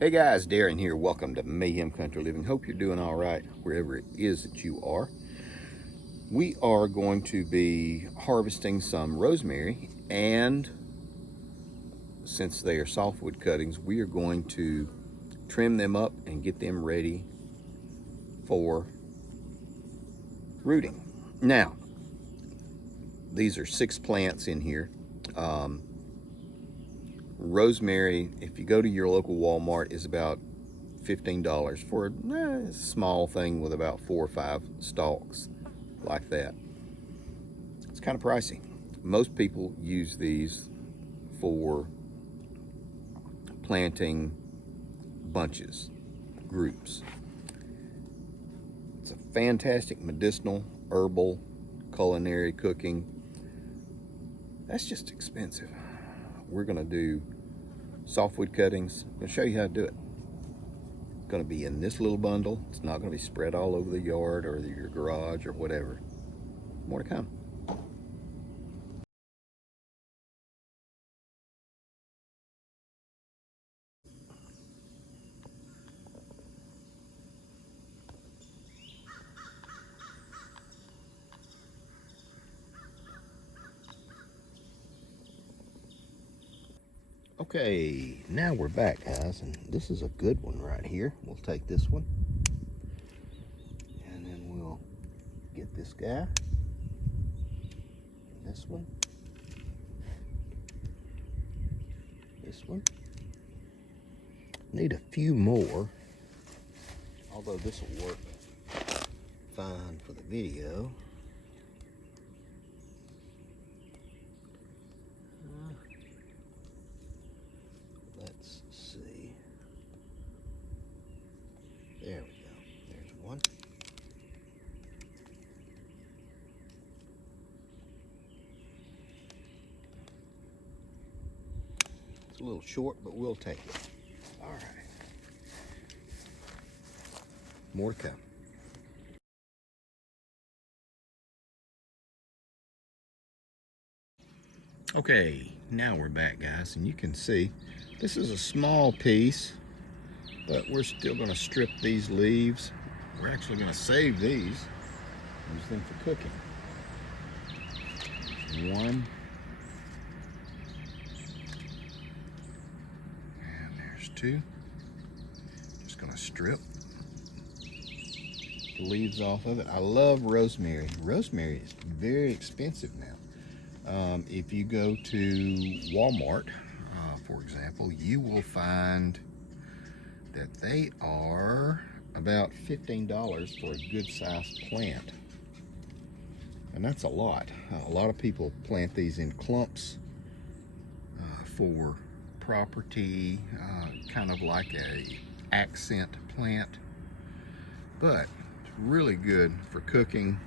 Hey guys, Darren here. Welcome to Mayhem Country Living. Hope you're doing all right wherever it is that you are. We are going to be harvesting some rosemary, and since they are softwood cuttings, we are going to trim them up and get them ready for rooting. Now, these are 6 plants in here. Rosemary, if you go to your local Walmart, is about $15 for a small thing with about 4 or 5 stalks like that. It's kind of pricey. Most people use these for planting bunches, groups. It's a fantastic medicinal, herbal, culinary cooking. That's just expensive. We're going to do softwood cuttings. I'm going to show you how to do it. Going to be in this little bundle. It's not going to be spread all over the yard or your garage or whatever. More to come. Okay, now we're back, guys, and this is a good one right here. We'll take this one, and then we'll get this guy, this one, this one. Need a few more, although this will work fine for the video. Let's see. There we go. There's one. It's a little short, but we'll take it. All right. More to come. Okay, now we're back, guys, and you can see this is a small piece, but we're still going to strip these leaves. We're actually going to save these, use them for cooking. One. And there's 2. Just going to strip the leaves off of it. I love rosemary. Rosemary is very expensive now. If you go to Walmart, for example, you will find that they are about $15 for a good-sized plant. And that's a lot. A lot of people plant these in clumps for property, kind of like a accent plant. But it's really good for cooking,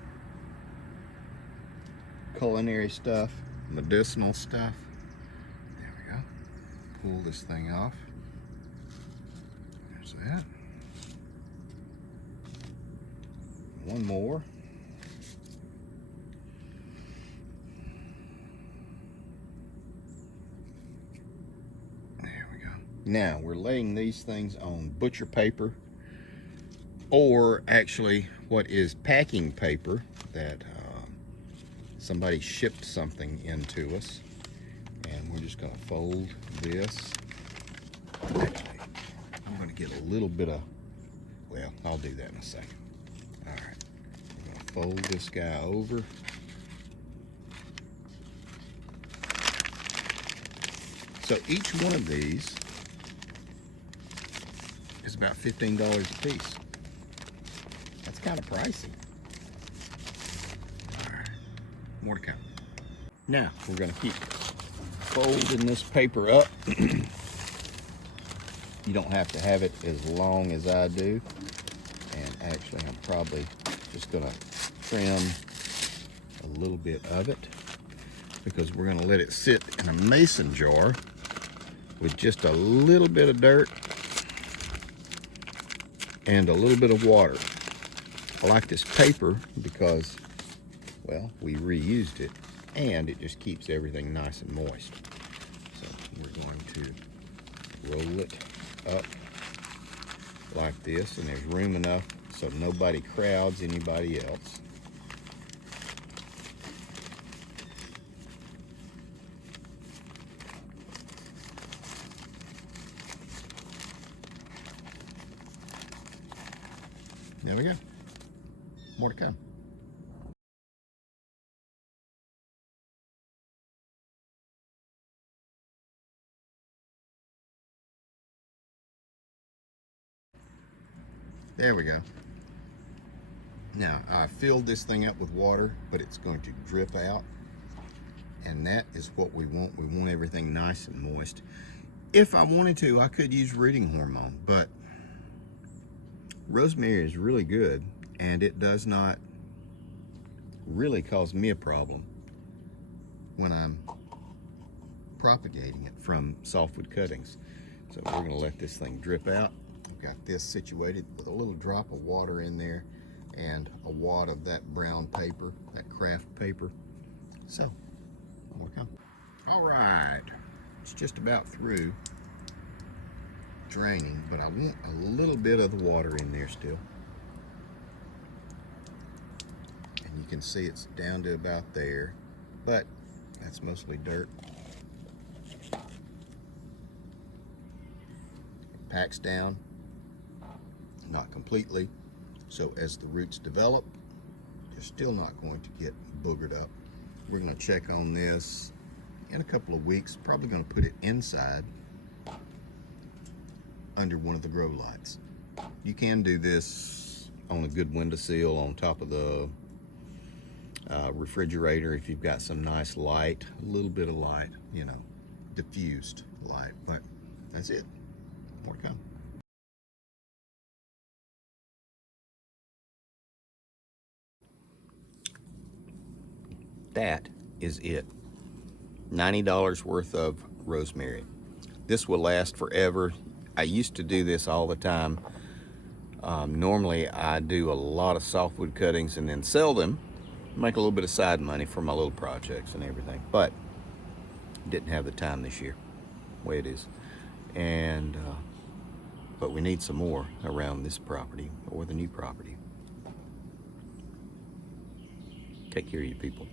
culinary stuff, medicinal stuff. There we go. Pull this thing off. There's that. One more. There we go. Now we're laying these things on butcher paper, or actually what is packing paper that somebody shipped something into us, and we're just going to fold this. Actually, I'm going to get a little bit of, well, I'll do that in a second. All right, we're going to fold this guy over. So each one of these is about $15 a piece. That's kind of pricey. More to come. Now we're going to keep folding this paper up. You don't have to have it as long as I do. And actually, I'm probably just going to trim a little bit of it, because we're going to let it sit in a mason jar with just a little bit of dirt and a little bit of water. I like this paper because, well, we reused it, and it just keeps everything nice and moist. So we're going to roll it up like this, and there's room enough so nobody crowds anybody else. There we go. More to come. There we go. Now, I filled this thing up with water, but it's going to drip out. And that is what we want. We want everything nice and moist. If I wanted to, I could use rooting hormone, but rosemary is really good, and it does not really cause me a problem when I'm propagating it from softwood cuttings. So we're gonna let this thing drip out. I've got this situated with a little drop of water in there and a wad of that brown paper, that craft paper. So, more come. All right, it's just about through draining, but I want a little bit of the water in there still. And you can see it's down to about there, but that's mostly dirt. It packs down, not completely, so as the roots develop, they're still not going to get boogered up. We're going to check on this in a couple of weeks, probably going to put it inside under one of the grow lights. You can do this on a good windowsill on top of the refrigerator if you've got some nice light, a little bit of light, you know, diffused light, but that's it. More to come. That is it. $90 worth of rosemary. This will last forever. I used to do this all the time. Normally I do a lot of softwood cuttings and then sell them, make a little bit of side money for my little projects and everything, but didn't have the time this year, way it is. And but we need some more around this property or the new property. Take care of you people.